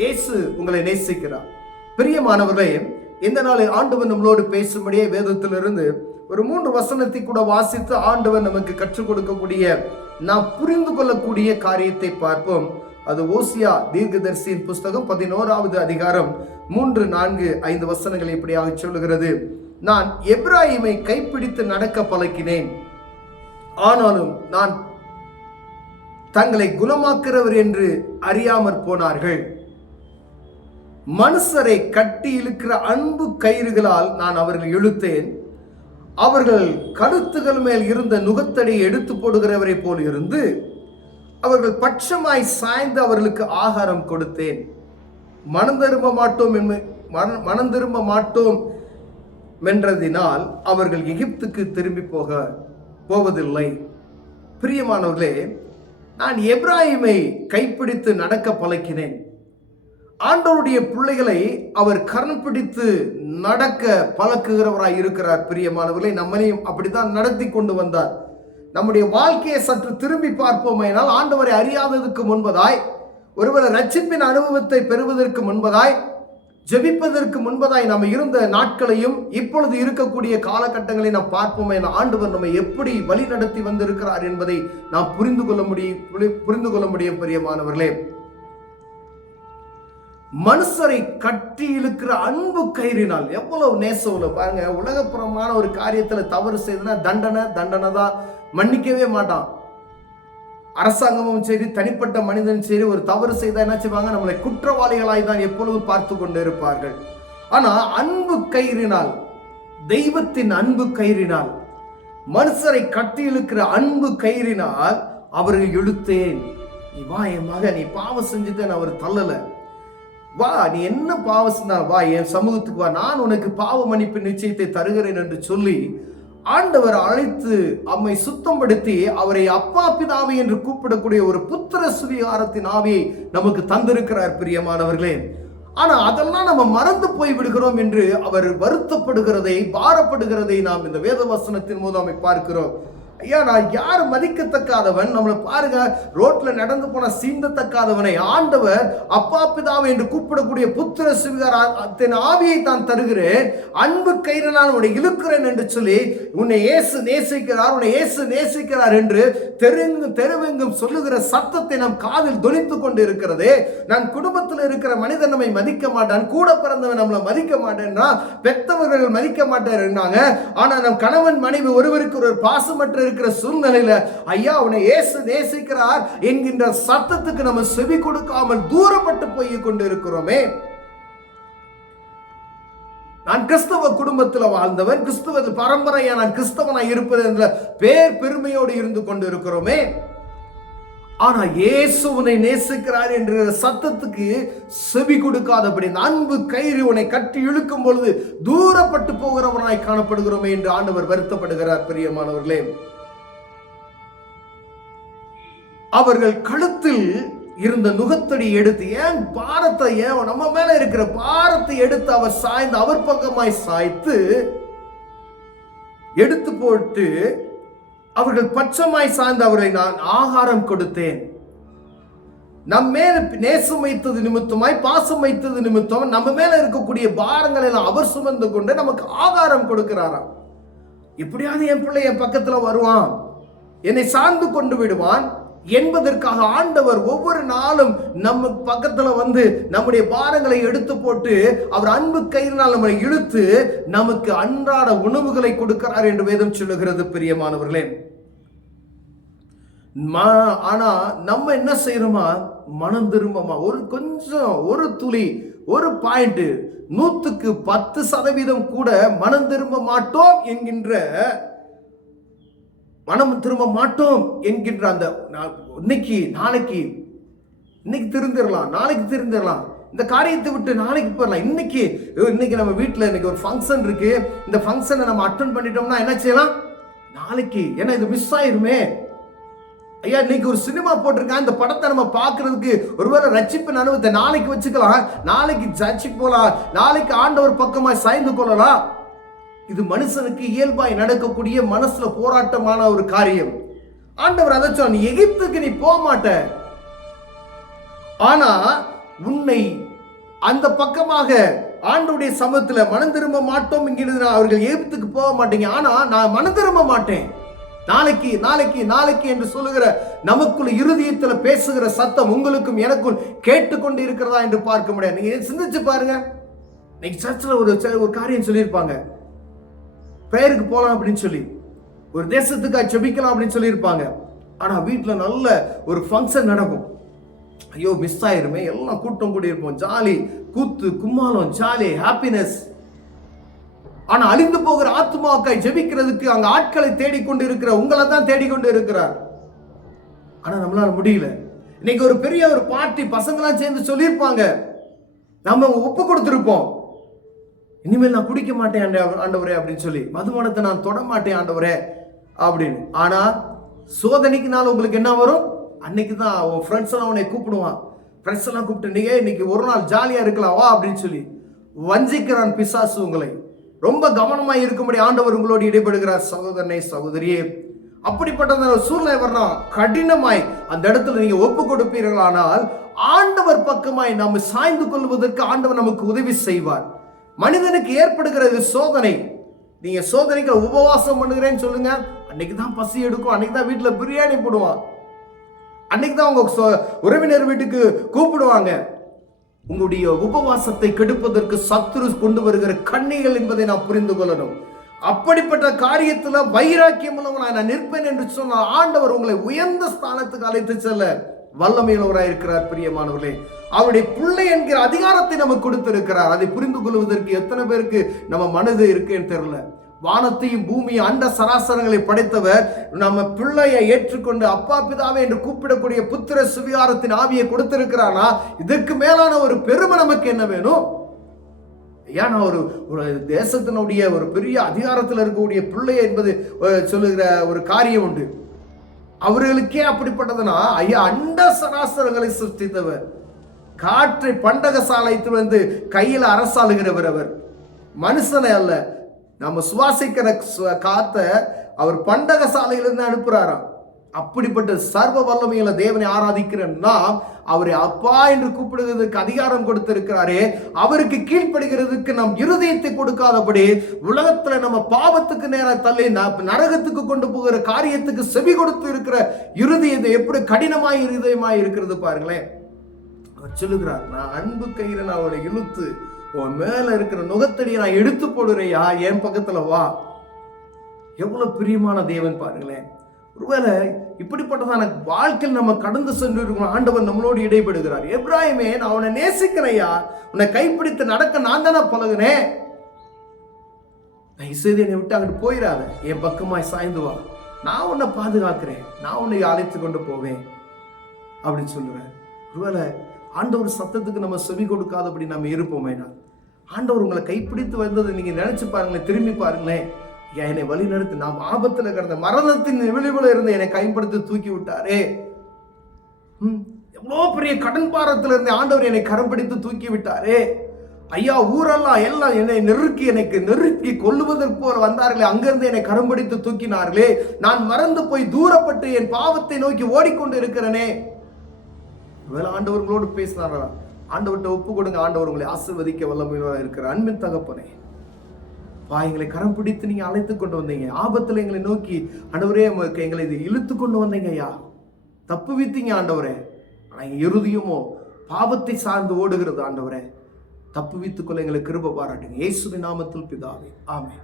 இயேசு உங்களை நேசிக்கிறார். பிரியமானவர்களே, இந்த நாளில் ஆண்டவர் நம்மளோடு பேசும்படியே வேதத்திலிருந்து ஒரு 3 வசனத்தை கூட வாசித்து ஆண்டவர் நமக்கு கற்றுக் கொடுக்கக்கூடிய, நாம் புரிந்து கொள்ளக்கூடிய காரியத்தை பார்ப்போம். அது ஓசியா தீர்க்கதரிசியின் புஸ்தகம் 11வது அதிகாரம் 3, 4, 5 வசனங்கள் இப்படியாக சொல்லுகிறது. நான் எப்பிராயீமை கைப்பிடித்து நடக்க பழக்கினேன், ஆனாலும் நான் தங்களை குணமாக்குறவர் என்று அறியாமற் போனார்கள். மனுஷரை கட்டி இழுக்கிற அன்பு கயிறுகளால் நான் அவர்கள் இழுத்தேன். அவர்கள் கழுத்துகள் மேல் இருந்த நுகத்தடியை எடுத்து போடுகிறவரை போல் இருந்து அவர்கள் பட்சமாய் சாய்ந்து அவர்களுக்கு ஆகாரம் கொடுத்தேன். மனம் திரும்ப மாட்டோம் என்றதினால் அவர்கள் எகிப்துக்கு திரும்பி போவதில்லை. பிரியமானவர்களே, நான் எப்பிராயீமை கைப்பிடித்து நடக்க பழக்கினேன். ஆண்டவருடைய பிள்ளைகளை அவர் கரம் பிடித்து நடக்க பழக்குகிறவராய் இருக்கிறார். பிரியமானவர்களை, நம்மளையும் அப்படித்தான் நடத்தி கொண்டு வந்தார். நம்முடைய வாழ்க்கையை சற்று திரும்பி பார்ப்போமேனால், ஆண்டவரை அறியாததுக்கு முன்பதாய், ஒருவேளை ரட்சிப்பின் அனுபவத்தை பெறுவதற்கு முன்பதாய், ஜெபிப்பதற்கு முன்பதாய் நாம் இருந்த நாட்களையும் இப்பொழுது இருக்கக்கூடிய காலகட்டங்களை நாம் பார்ப்போமே, ஆண்டவர் நம்மை எப்படி வழி நடத்தி வந்திருக்கிறார் என்பதை நாம் புரிந்து கொள்ள முடியும். பிரியமானவர்களே, மனுஷரை கட்டி இழுக்கிற அன்பு கயிறினால் எவ்வளவு நேசம் பாருங்க. உலகப்புறமான ஒரு காரியத்துல தவறு செய்தனா தண்டனை தான், மன்னிக்கவே மாட்டான். அரசாங்கமும் சரி, தனிப்பட்ட மனிதனும் சரி, ஒரு தவறு செய்தா என்ன செய்வாங்க, நம்மளை குற்றவாளிகளாய் தான் எப்பொழுதும் பார்த்து கொண்டு இருப்பார்கள். ஆனா அன்பு கயிறினால், தெய்வத்தின் அன்பு கயிறினால், மனுஷரை கட்டி இழுக்கிற அன்பு கயிறினால் அவர்கள் இழுத்தேன். நீ வா என் மக, நீ பாவம் செஞ்சுட்டேன், அவர் தள்ளல. வா, நீ என்ன பாவம் செஞ்சால் வா, என் சமூகத்துக்கு வா, நான் உனக்கு பாவ மன்னிப்பு நிச்சயத்தை தருகிறேன் என்று சொல்லி ஆண்டவர் அழைத்து அம்மை சுத்தப்படுத்தி அவரை அப்பா பிதாவை என்று கூப்பிடக்கூடிய ஒரு புத்திர சுவிகாரத்தின் ஆவியை நமக்கு தந்திருக்கிறார். பிரியமானவர்களே, ஆனா அதெல்லாம் நம்ம மறந்து போய் விடுகிறோம் என்று அவர் வருத்தப்படுகிறதை, பாரப்படுகிறதை நாம் இந்த வேத வசனத்தின் மூலம் பார்க்கிறோம். ஐயா, நான் யார் மதிக்கத்தக்காதவன், நம்மளை பாருங்க, ரோட்ல நடந்து போன சீந்தத்தக்காதவனை ஆண்டவர் அப்பா பிதாவை என்று கூப்பிடக்கூடிய புத்திர சுவிகாரத்தின் ஆவியை தான் தருகிறேன், அன்பு கயிறு நான் உன்னை இழுக்கிறேன் என்று சொல்லி, உன்னை இயேசு நேசிக்கிறார், உன்னை இயேசு நேசிக்கிறார் என்று தெருவெங்கும் சொல்லுகிற சத்தத்தை நம் காதில் தொனித்து கொண்டு இருக்கிறது. நான் குடும்பத்தில் இருக்கிற மனிதன் நம்மை மதிக்க மாட்டான், கூட பிறந்தவன் நம்மளை மதிக்க மாட்டேன்னா, பெற்றவர்கள் மதிக்க மாட்டேன்னாங்க. ஆனா நம் கணவன் மனைவி ஒருவருக்கு ஒரு பாசமற்ற இருக்கிற சூழ்நிலையில, ஐயா உன்னை இயேசு நேசிக்கிறார் என்கின்ற சத்தத்துக்கு நம்ம செவி கொடுக்காமல் தூரப்பட்டு போய் கொண்டு இருக்கிறோமே. நான் கிறிஸ்தவ குடும்பத்தில் வாழ்ந்தவன், கிறிஸ்தவ பரம்பரையா நான் கிறிஸ்தவனாய் இருப்பது என்ற பேர் பெருமையோடு இருந்து கொண்டு இருக்கிறோமே. ஆனா இயேசு உன்னை நேசிக்கிறார் என்ற சத்தத்துக்கு செவி கொடுக்காதபடி அன்பு கயிறு உன்னை கட்டி இழுக்கும் பொழுது தூரப்பட்டு போகிறவனாய் காணப்படுகிறோமே என்று ஆண்டவர் வருத்தப்படுகிறார். பிரியமானவர்களே, அவர்கள் கழுத்தில் இருந்த நுகத்தடி எடுத்து, ஏன் பாரத்தை, ஏன் நம்ம மேல இருக்கிற பாரத்தை எடுத்து அவர் சாய்ந்து, அவர் பக்கமாய் சாய்த்து எடுத்து போட்டு அவர்கள் பட்சமாய் சார்ந்து அவர்களை நான் ஆகாரம் கொடுத்தேன். நம்ம மேல நேசம் வைத்தது நிமித்தமாய், பாசம் வைத்தது நிமித்தம் நம்ம மேல இருக்கக்கூடிய பாரங்கள் எல்லாம் அவர் சுமந்து கொண்டு நமக்கு ஆகாரம் கொடுக்கிறாராம். எப்படியாவது என் பிள்ளை என் பக்கத்துல வருவான், என்னை சார்ந்து கொண்டு விடுவான் என்பதற்காக ஆண்டவர் ஒவ்வொரு நாளும் நம்ம பக்கத்துல வந்து நம்முடைய பாரங்களை எடுத்து போட்டு அவர் அன்பு கயிறினால் நம்மை இழுத்து நமக்கு அன்றாட உணவுகளை கொடுக்கிறார் என்று வேதம் சொல்லுகிறது. பிரியமானவர்களே, ஆனா நம்ம என்ன செய்யறோமா, மனம் திரும்பமா, ஒரு துளி, ஒரு பாயிண்ட், 110% கூட மனம் திரும்ப மாட்டோம் என்கின்ற அந்த இன்னைக்கு திருந்திரலாம், நாளைக்கு திருந்திரலாம், இந்த காரியத்தை விட்டு நாளைக்கு போயிடலாம், இன்னைக்கு நம்ம வீட்டில் இன்னைக்கு ஒரு ஃபங்க்ஷன் இருக்கு, இந்த ஃபங்க்ஷனை நம்ம அட்டெண்ட் பண்ணிட்டோம்னா என்ன செய்யலாம், நாளைக்கு ஏன்னா இது மிஸ் ஆயிருமே. ஐயா, இன்னைக்கு ஒரு சினிமா போட்டிருக்காங்க, இந்த படத்தை நம்ம பார்க்கறதுக்கு ஒருவேளை ரட்சிப்பின் அனுபவத்தை நாளைக்கு வச்சுக்கலாம், நாளைக்கு சர்ச்சுக்கு போகலாம், நாளைக்கு ஆண்டவர் பக்கமாய் சாய்ந்து கொள்ளலாம். இது மனுஷனுக்கு இயல்பாய் நடக்கக்கூடிய மனசுல போராட்டமான ஒரு காரியம். ஆண்டவர் அதை சொன்ன, எகிப்துக்கு நீ போக மாட்ட, ஆனா உன்னை அந்த பக்கமாக ஆண்டவருடைய சமூகத்துல மனம் திரும்ப மாட்டோம் என்கிறது. அவர்கள் எகிப்துக்கு போக மாட்டீங்க, ஆனா நான் மனம் திரும்ப மாட்டேன், நாளைக்கு நாளைக்கு நாளைக்கு என்று சொல்லுகிற நமக்குள்ள இருதயத்துல பேசுகிற சத்தம் உங்களுக்கும் எனக்கும் கேட்டுக்கொண்டு இருக்கிறதா என்று பார்க்க முடியாது. நீங்க சிந்திச்சு பாருங்க. இன்னைக்கு சர்ச்சில் ஒரு காரியம் சொல்லியிருப்பாங்க, பெயருக்கு போலாம் அப்படின்னு சொல்லி, ஒரு தேசத்துக்காக செபிக்கலாம் அப்படின்னு சொல்லியிருப்பாங்க. ஆனா வீட்டுல நல்ல ஒரு ஃபங்க்ஷன் நடக்கும். ஐயோ மிஸ் ஆயிருமே, எல்லாம் கூட்டம் கூடி இருப்போம், ஜாலி, கூத்து கும்மாளம், ஜாலி, ஹாப்பினஸ். ஆனா அழிந்து போகிற ஆத்மாக்காய் ஜெபிக்கிறதுக்கு அங்க ஆட்களை தேடிக்கொண்டு இருக்கிற உங்களை தான் தேடிக்கொண்டு இருக்கிறார். ஆனா நம்மளால முடியல. இன்னைக்கு ஒரு பெரிய ஒரு பார்ட்டி பசங்களாம் சேர்ந்து சொல்லியிருப்பாங்க, நம்ம ஒப்பு கொடுத்திருப்போம், இனிமேல் நான் குடிக்க மாட்டேன் ஆண்டவரே அப்படின்னு சொல்லி, மதுபானத்தை நான் தொட மாட்டேன் ஆண்டவரே அப்படின்னு. ஆனா சோதனைக்கு நாள் உங்களுக்கு என்ன வரும்? அன்னைக்கு தான் உன் ஃப்ரெண்ட்ஸ் எல்லாம் உன்னை கூப்பிடுவான். ஃப்ரெண்ட்ஸ் எல்லாம் கூப்பிட்டு நீங்க இன்னைக்கு ஒரு நாள் ஜாலியா இருக்கலாம் வா அப்படின்னு சொல்லி வஞ்சிக்கிறான் பிசாசு உங்களை. ரொம்ப கவனமாய் இருக்கும்படி ஆண்டவர் உங்களோடு இடைபடுகிறார் சகோதரனே, சகோதரியே. அப்படிப்பட்ட சூழ்நிலை வரணும், கடினமாய் அந்த இடத்துல நீங்க ஒப்பு கொடுப்பீர்களானால் ஆண்டவர் பக்கமாய் நாம் சாய்ந்து கொள்வதற்கு ஆண்டவர் நமக்கு உதவி செய்வார். மனிதனுக்கு ஏற்படுகிறது சோதனை. நீங்க சோதனைக்கு உபவாசம் பண்ணுகிறேன்னு சொல்லுங்க, அன்னைக்கு தான் பசி எடுக்கும், அன்னைக்கு தான் வீட்டுல பிரியாணி போடுவான், அன்னைக்கு தான் உங்க உறவினர் வீட்டுக்கு கூப்பிடுவாங்க. உங்களுடைய உபவாசத்தை கெடுப்பதற்கு சத்துரு கொண்டு வருகிற கண்ணிகள் என்பதை நான் புரிந்து கொள்ளணும். அப்படிப்பட்ட காரியத்துல வைராக்கியம் உள்ளவனாய் நான் நிற்பேன் என்று சொன்னால் ஆண்டவர் உங்களை உயர்ந்த ஸ்தானத்துக்கு அழைத்து செல்ல வல்லமையுள்ளவராய் இருக்கிறார். பிரியமானவர்களே, அவருடைய பிள்ளை என்கிற அதிகாரத்தை நமக்கு கொடுத்திருக்கிறார். அதை புரிந்து கொள்வதற்கு எத்தனை பேருக்கு நம்ம மனது இருக்குன்னு தெரியல. வானத்தையும் பூமியும் அண்ட சராசரங்களை படைத்தவர் நம்ம பிள்ளையை ஏற்றுக்கொண்டு அப்பா பிதாவே என்று கூப்பிடக்கூடிய புத்திர சுவிகாரத்தின் ஆவியை கொடுத்திருக்கிறானா, இதற்கு மேலான ஒரு பெருமை நமக்கு என்ன வேணும்? ஏன்னா ஒரு தேசத்தினுடைய ஒரு பெரிய அதிகாரத்தில் இருக்கக்கூடிய பிள்ளை என்பது சொல்லுகிற ஒரு காரியம் உண்டு. அவர்களுக்கே அப்படிப்பட்டதுன்னா, ஐயா அண்ட சராசரங்களை சிருஷ்டித்தவர், காற்றை பண்டக சாலையத்தில் வந்து கையில் அரசாளுகிறவர் அவர், மனுஷனை அல்ல. நம்ம சுவாசிக்கிற காத்த அவர் பண்டக சாலையிலிருந்து அனுப்புறாராம். அப்படிப்பட்ட சர்வ வல்லமையில தேவனை ஆராதிக்கிற நாம் அவரை அப்பா என்று கூப்பிடுவதற்கு அதிகாரம் கொடுத்திருக்கிறாரே, அவருக்கு கீழ்ப்படுகிறதுக்கு நம் இருதயத்தை கொடுக்காதபடி உலகத்துல நம்ம பாவத்துக்கு நேர தள்ளி நரகத்துக்கு கொண்டு போகிற காரியத்துக்கு செவி கொடுத்து இருக்கிற இருதயத்தை எப்படி கடினமாய் இருதயமாய் இருக்கிறது பாருங்களேன். அவர் சொல்லுகிறார், நான் அன்பு கயிறை நான் அவரை இழுத்து உன் மேல இருக்கிற நுகத்தடியை நான் எடுத்து போடுறையா, என் பக்கத்துல வா. எவ்வளவு பிரியமான தேவன் பாருங்களேன். ஒருவேளை இப்படிப்பட்டதான வாழ்க்கையில் நம்ம கடந்து சென்று இருக்கணும், ஆண்டவர் நம்மளோடு இடைபடுகிறார். எப்ராஹிமே, நான் உன்னை நேசிக்கிறேயா, உன்னை கைப்பிடித்து நடக்க நான் தானே பழகுனேன், நான் இசைதை என்னை விட்டு அங்கிட்டு போயிடாத, என் பக்கமாய் சாய்ந்து வா, நான் உன்னை பாதுகாக்கிறேன், நான் உன்னை அழைத்து கொண்டு போவேன் அப்படின்னு சொல்லுவேன். ஒருவேளை ஆண்டவர் சத்தத்துக்கு நம்ம செவி கொடுக்காதபடி நம்ம இருப்போமே, ஆண்டவர் உங்களை கைப்பிடித்து வந்ததை நீங்க நினைச்சு பாருங்களேன், திரும்பி பாருங்களேன். என்னை வழி நடத்து, நாம் ஆபத்துல கிடந்த மரணத்தின் விளைவுல இருந்து என்னை கைப்படுத்தி தூக்கி விட்டாரே, எவ்வளோ பெரிய கடன் பாரத்துல இருந்து ஆண்டவர் என்னை கரம் பிடித்து தூக்கி விட்டாரே. ஐயா ஊரெல்லாம் எல்லாம் என்னை நெருக்கி கொல்லுவதற்கு போல வந்தார்களே, அங்கிருந்து என்னை கரம் பிடித்து தூக்கினார்களே, நான் மறந்து போய் தூரப்பட்டு என் பாவத்தை நோக்கி ஓடிக்கொண்டு இருக்கிறேனே. வேலை ஆண்டவர்களோடு பேசினாரா? ஆண்டவர்கிட்ட ஒப்பு கொடுங்க, ஆண்டவர் உங்களை ஆசீர்வதிக்க வல்லமையாக இருக்கிற அன்பின் தகப்பனே, எங்களை கரம் பிடித்து நீங்க அழைத்து கொண்டு வந்தீங்க, ஆபத்துல எங்களை நோக்கி ஆண்டவரே எங்களை இழுத்து கொண்டு வந்தீங்க ஐயா, தப்பு வித்தீங்க ஆண்டவரே. ஆனா இறுதியுமோ பாவத்தை சார்ந்து ஓடுகிறது ஆண்டவரே, தப்பு வித்துக்கொள்ள எங்களை கிருபை பாராட்டுங்க. இயேசுவின் நாமத்தில் பிதாவே, ஆமென்.